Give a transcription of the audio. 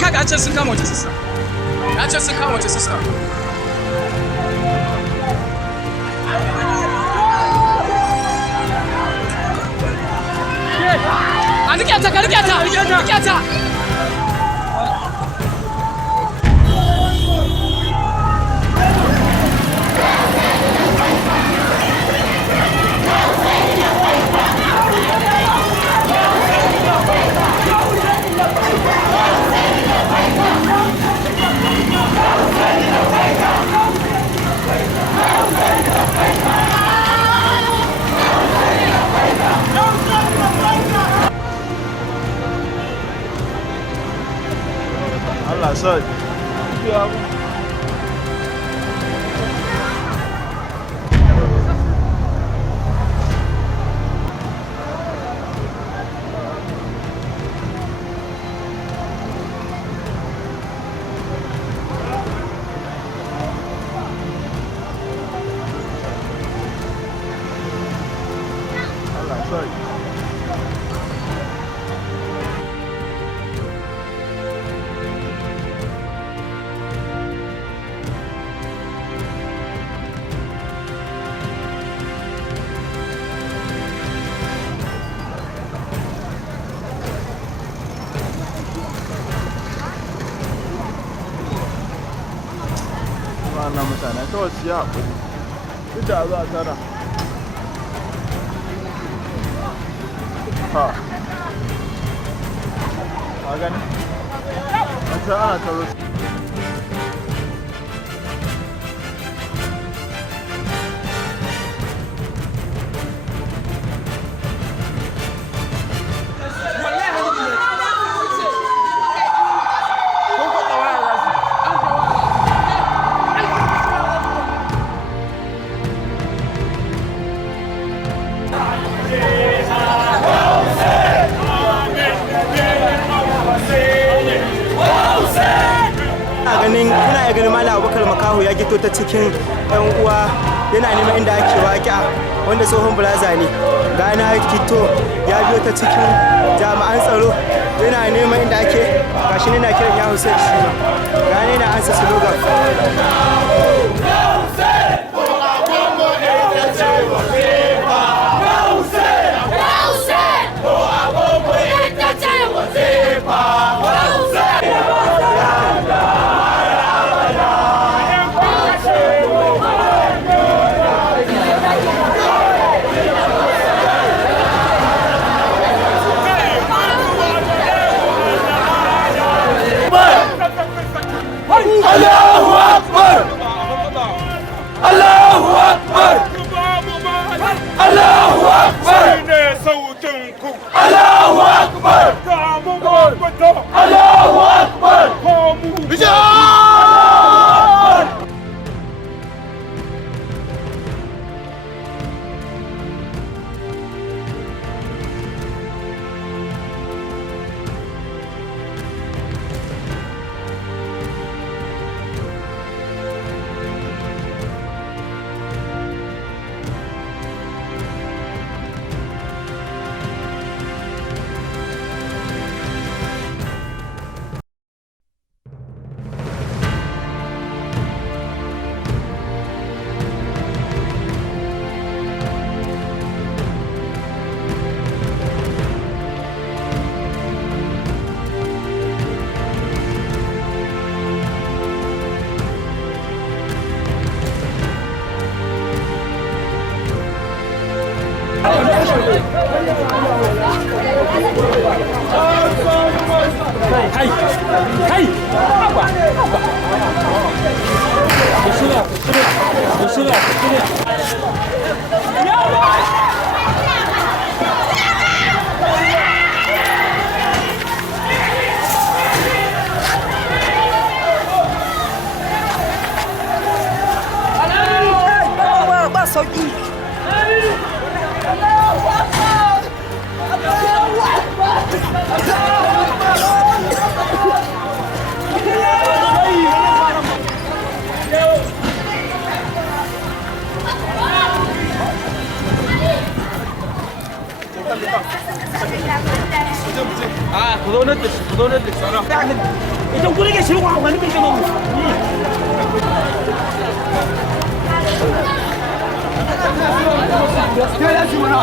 kaga an sun kama wace sassa. Na ce sun kama wace sassa. A rike ta, ka rike ta, rike ta. Allah sa wannan mutane kawai su yi haƙuri duk da za a tara ha a gani a ta ana taro kuna ya ganin Malam Abubakar Makaho ya gito ta cikin yan uwa yana neman inda ake waƙa wanda tsohon bulaza ne gana gito ya biyo ta cikin jami'an tsaro yana neman inda ake gashi ne na kiran ya Hussein shi ma gane na ansa slogan Allahu Akbar! Allahu Akbar! Allahu Akbar! Shine sautinku! Allahu Akbar! Allahu Akbar! ku zo nan da shi, ku zo nan da shi. Idan ku rike shirin wa wani kin gaba mu. Gaskiya ya ci mana.